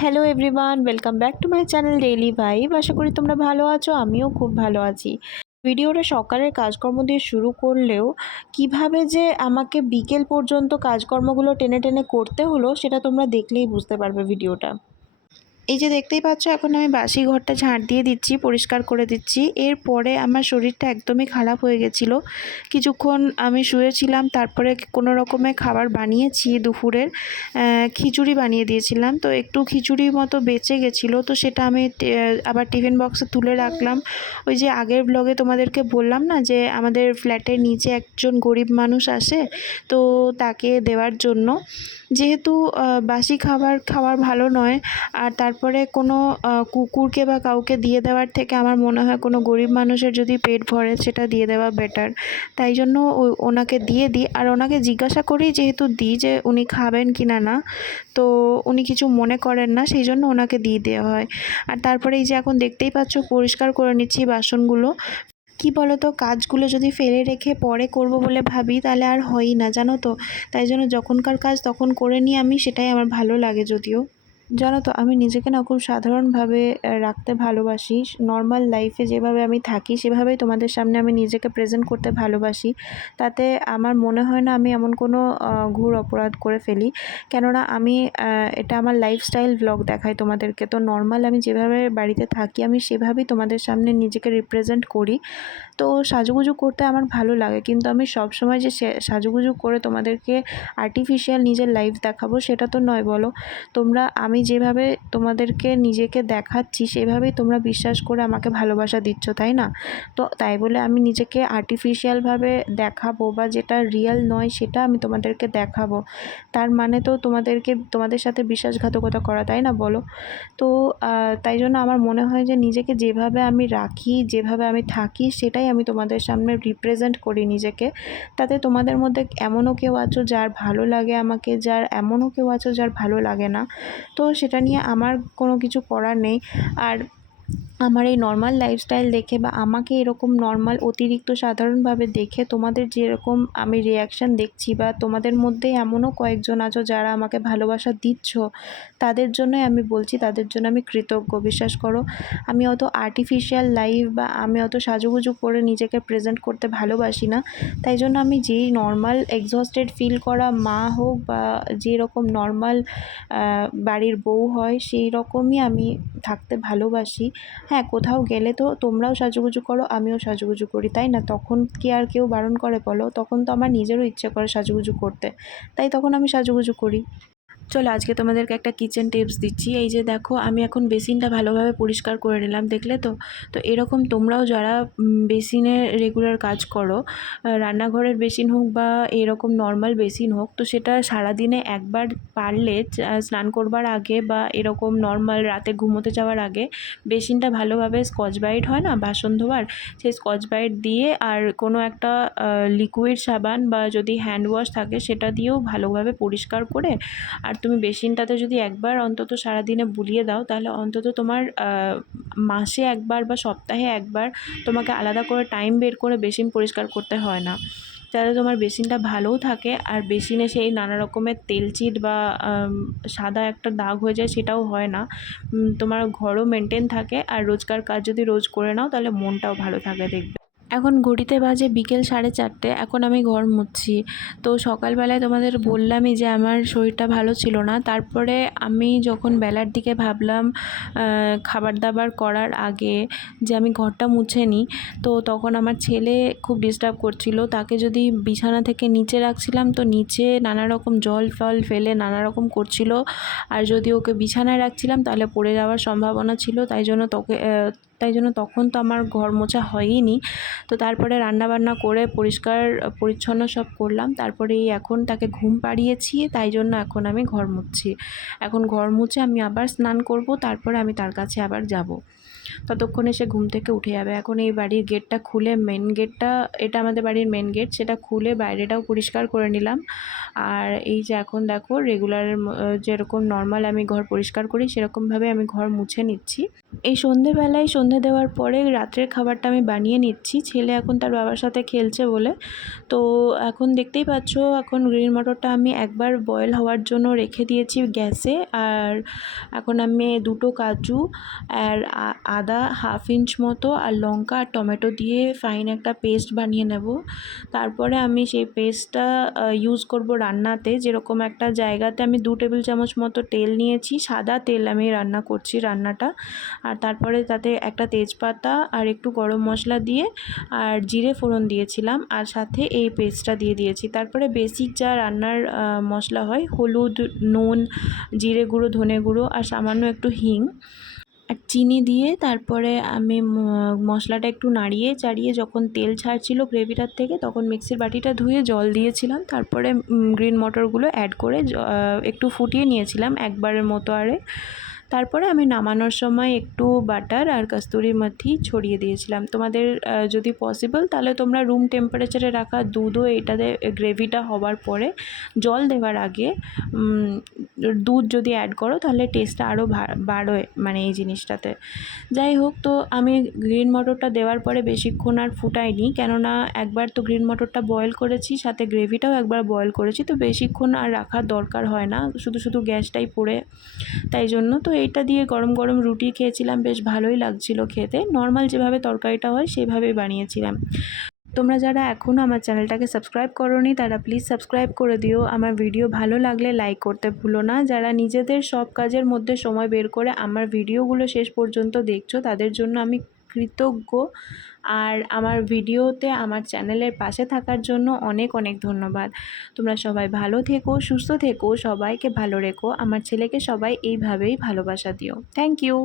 Hello everyone, welcome back to my channel daily vibe. আশা করি তোমরা ভালো আছো, আমিও খুব ভালো আছি। ভিডিওটা সকালের কাজকর্ম দিয়ে শুরু করলেও কিভাবে যে আমাকে বিকেল পর্যন্ত কাজকর্মগুলো টেনে টেনে করতে হলো সেটা তোমরা দেখলেই বুঝতে পারবে ভিডিওটা। এই যে দেখতেই পাচ্ছ, এখন আমি বাসি ঘরটা ঝাঁট দিয়ে দিচ্ছি, পরিষ্কার করে দিচ্ছি। এরপরে আমার শরীরটা একদমই খারাপ হয়ে গেছিলো। কিছুক্ষণ আমি শুয়েছিলাম, তারপরে কোনো রকমে খাবার বানিয়েছি দুপুরের। খিচুড়ি বানিয়ে দিয়েছিলাম, তো একটু খিচুড়ি মতো বেঁচে গেছিলো, তো সেটা আমি আবার টিফিন বক্সে তুলে রাখলাম। ওই যে আগের ব্লগে তোমাদেরকে বললাম না যে আমাদের ফ্ল্যাটের নিচে একজন গরিব মানুষ আসে, তো তাকে দেওয়ার জন্য। যেহেতু বাসি খাবার ভালো নয়, আর তারপরে কোনো কুকুরকে বা কাউকে দিয়ে দেওয়ার থেকে আমার মনে হয় কোনো গরিব মানুষের যদি পেট ভরে সেটা দিয়ে দেওয়া বেটার। তাই জন্য ওনাকে দিয়ে দিই, আর ওনাকে জিজ্ঞাসা করেই যেহেতু দিই যে উনি খাবেন কি না না, তো উনি কিছু মনে করেন না, সেই জন্য ওনাকে দিয়ে দেওয়া হয়। আর তারপরে এই যে এখন দেখতেই পাচ্ছ পরিষ্কার করে নিচ্ছি বাসনগুলো। কি বলো তো, কাজগুলো যদি ফেলে রেখে পরে করব বলে ভাবি তাহলে আর হয়ই না, জানো তো। তাই জন্য যখনকার কাজ তখন করে নিই আমি, সেটাই আমার ভালো লাগে। যদিও জানো তো, আমি নিজেকে না খুব সাধারণভাবে রাখতে ভালোবাসি। নর্মাল লাইফে যেভাবে আমি থাকি সেভাবেই তোমাদের সামনে আমি নিজেকে প্রেজেন্ট করতে ভালোবাসি। তাতে আমার মনে হয় না আমি এমন কোনো ঘোর অপরাধ করে ফেলি। কেননা আমি এটা আমার লাইফস্টাইল ব্লগ দেখাই তোমাদেরকে, তো নর্মাল আমি যেভাবে বাড়িতে থাকি আমি সেভাবেই তোমাদের সামনে নিজেকে রিপ্রেজেন্ট করি। তো সাজুগুজু করতে আমার ভালো লাগে, কিন্তু আমি সবসময় যে সাজুগুজু করে তোমাদেরকে আর্টিফিশিয়াল নিজের লাইফ দেখাবো সেটা তো নয়, বলো। তোমরা, আমি যেভাবে তোমাদেরকে নিজেকে দেখাচ্ছি সেভাবেই তোমরা বিশ্বাস করে আমাকে ভালোবাসা দিচ্ছ, তাই না? তো তাই বলে আমি নিজেকে আর্টিফিশিয়ালভাবে দেখাবো বা যেটা রিয়েল নয় সেটা আমি তোমাদেরকে দেখাবো, তার মানে তো তোমাদের সাথে বিশ্বাসঘাতকতা করা, তাই না বলো? তো তাই জন্য আমার মনে হয় যে নিজেকে যেভাবে আমি রাখি, যেভাবে আমি থাকি সেটাই আমি তোমাদের সামনে রিপ্রেজেন্ট করি নিজেকে। তাতে তোমাদের মধ্যে এমনও কেউ আছো যার ভালো লাগে আমাকে, এমনও কেউ আছো যার ভালো লাগে না। তো সেটা নিয়ে আমার কোনো কিছু করার নেই। আর আমার এই নর্মাল লাইফস্টাইল দেখে বা আমাকে এরকম নর্মাল অতিরিক্ত সাধারণভাবে দেখে তোমাদের যেরকম আমি রিয়াকশান দেখছি, বা তোমাদের মধ্যে এমনও কয়েকজন আছো যারা আমাকে ভালোবাসা দিচ্ছ, তাদের জন্যই আমি বলছি, তাদের জন্য আমি কৃতজ্ঞ। বিশ্বাস করো, আমি অত আর্টিফিশিয়াল লাইফ বা আমি অত সাজুগুজু করে নিজেকে প্রেজেন্ট করতে ভালোবাসি না। তাই জন্য আমি যেই নর্মাল এক্সহস্টেড ফিল করা মা হোক বা যেরকম নর্মাল বাড়ির বউ হয় সেই রকমই আমি থাকতে ভালোবাসি। হ্যাঁ, কোথাও গেলে তো তোমরাও সাজুগুজু করো, আমিও সাজুগুজু করি, তাই না? তখন কি আর কেউ বারণ করে বলো? তখন তো আমার নিজেরও ইচ্ছে করে সাজুগুজু করতে, তাই তখন আমি সাজুগুজু করি। চলো আজকে তোমাদেরকে একটা কিচেন টিপস দিচ্ছি। এই যে দেখো, আমি এখন বেসিনটা ভালোভাবে পরিষ্কার করে নিলাম, দেখলে তো? তো এরকম তোমরাও যারা বেসিনে রেগুলার কাজ করো, রান্নাঘরের বেসিন হোক বা এরকম নর্মাল বেসিন হোক, তো সেটা সারাদিনে একবার পারলে স্নান করবার আগে বা এরকম নর্মাল রাতে ঘুমোতে যাওয়ার আগে বেসিনটা ভালোভাবে স্কচ ব্রাইট হয় না বাসন ধোয়ার, সেই স্কচ ব্রাইট দিয়ে আর কোনো একটা লিকুইড সাবান বা যদি হ্যান্ড ওয়াশ থাকে সেটা দিয়েও ভালোভাবে পরিষ্কার করে, আর তুমি বেসিনটাতে যদি একবার অন্তত সারাদিনে বুলিয়ে দাও, তাহলে অন্তত তোমার মাসে একবার বা সপ্তাহে একবার তোমাকে আলাদা করে টাইম বের করে বেসিন পরিষ্কার করতে হয় না। তাহলে তোমার বেসিনটা ভালোও থাকে, আর বেসিনে সেই নানা রকমের তেলচিট বা সাদা একটা দাগ হয়ে যায় সেটাও হয় না। তোমার ঘরও মেনটেন থাকে, আর রোজকার কাজ যদি রোজ করে নাও তাহলে মনটাও ভালো থাকে, দেখবে। এখন ঘড়িতে বাজে বিকেল 4:30, এখন আমি ঘর মুছছি। তো সকালবেলায় তোমাদের বললামই যে আমার শরীরটা ভালো ছিল না। তারপরে আমি যখন বেলার দিকে ভাবলাম খাবার দাবার করার আগে যে আমি ঘরটা মুছে নিই, তো তখন আমার ছেলে খুব ডিস্টার্ব করছিল। তাকে যদি বিছানা থেকে নিচে রাখছিলাম, তো নিচে নানা রকম জল ফল ফেলে নানা রকম করছিল, আর যদি ওকে বিছানায় রাখছিলাম তাহলে পড়ে যাওয়ার সম্ভাবনা ছিল। তাই জন্য তখন তো আমার ঘর মোছা হয়ইনি। তো তারপরে রান্নাবান্না করে পরিষ্কার পরিচ্ছন্ন সব করলাম, তারপরে এখন তাকে ঘুম পাড়িয়েছি, তাই জন্য এখন আমি ঘর মুছছি। এখন ঘর মুছে আমি আবার স্নান করব, তারপরে আমি তার কাছে আবার যাব। ততক্ষণে সে ঘুম থেকে উঠে যাবে। এখন এই বাড়ির গেটটা খুলে, মেন গেটটা, এটা আমাদের বাড়ির মেন গেট, সেটা খুলে বাইরেটাও পরিষ্কার করে নিলাম। আর এই যে এখন দেখো, রেগুলার যেরকম নর্মাল আমি ঘর পরিষ্কার করি সেরকমভাবে আমি ঘর মুছে নিচ্ছি। এই সন্ধেবেলায় সন্ধে দেওয়ার পরে রাত্রের খাবারটা আমি বানিয়ে নিচ্ছি। ছেলে এখন তার বাবার সাথে খেলছে বলে। তো এখন দেখতেই পাচ্ছ, এখন গ্রিন মটরটা আমি একবার বয়েল হওয়ার জন্য রেখে দিয়েছি গ্যাসে। আর এখন আমি 2টো কাজু আর আদা 1/2 ইঞ্চ মতো আর লঙ্কা আর টমেটো দিয়ে ফাইন একটা পেস্ট বানিয়ে নেব। তারপরে আমি সেই পেস্টটা ইউজ করব রান্নাতে। যেরকম একটা জায়গাতে আমি 2 টেবিল চামচ মতো তেল নিয়েছি, সাদা তেল আমি রান্না করছি রান্নাটা। আর তারপরে তাতে একটা তেজপাতা আর একটু গরম মশলা দিয়ে আর জিরে ফোড়ন দিয়েছিলাম, আর সাথে এই পেস্টটা দিয়ে দিয়েছি। তারপরে বেসিক যা রান্নার মশলা হয়, হলুদ, নুন, জিরে গুঁড়ো, ধনে গুঁড়ো আর সামান্য একটু হিং আর চিনি দিয়ে তারপরে আমি মশলাটা একটু নাড়িয়ে চাড়িয়ে যখন তেল ছাড়ছিল গ্রেভিটার থেকে, তখন মিক্সির বাটিটা ধুয়ে জল দিয়েছিলাম। তারপরে গ্রিন মটরগুলো অ্যাড করে একটু ফুটিয়ে নিয়েছিলাম একবারের মতো আরে। তারপরে আমি নামানোর সময় একটু বাটার আর কস্তুরি মেথি ছড়িয়ে দিয়েছিলাম। তোমাদের যদি পসিবল তাহলে তোমরা রুম টেম্পারেচারে রাখা দুধও এটাতে গ্রেভিটা হওয়ার পরে জল দেওয়ার আগে দুধ যদি অ্যাড করো তাহলে টেস্টটা আরও বাড়োয় মানে এই জিনিসটাতে। যাই হোক, তো আমি গ্রিন মটরটা দেওয়ার পরে বেশিক্ষণ আর ফুটাইনি, কেননা একবার তো গ্রিন মটরটা বয়েল করেছি, সাথে গ্রেভিটাও একবার বয়েল করেছি, তো বেশিক্ষণ আর রাখার দরকার হয় না, শুধু শুধু গ্যাসটাই পুড়ে। তাই জন্য তো এইটা দিয়ে গরম গরম রুটি খেয়েছিলাম, বেশ ভালোই লাগছিল খেতে। নর্মাল যেভাবে তরকারিটা হয় সেইভাবেই বানিয়েছিলাম। তোমরা যারা এখনও আমার চ্যানেলটাকে সাবস্ক্রাইব করোনি তারা প্লিজ সাবস্ক্রাইব করে দিও। আমার ভিডিও ভালো লাগলে লাইক করতে ভুলো না। যারা নিজেদের সব কাজের মধ্যে সময় বের করে আমার ভিডিওগুলো শেষ পর্যন্ত দেখছো, তাদের জন্য আমি কৃতজ্ঞ। আর আমার ভিডিওতে আমার চ্যানেলের পাশে থাকার জন্য অনেক অনেক ধন্যবাদ। তোমরা সবাই ভালো থেকো, সুস্থ থেকো, সবাইকে ভালো রেখো। আমার ছেলেকে সবাই এইভাবেই ভালোবাসা দিও। Thank you.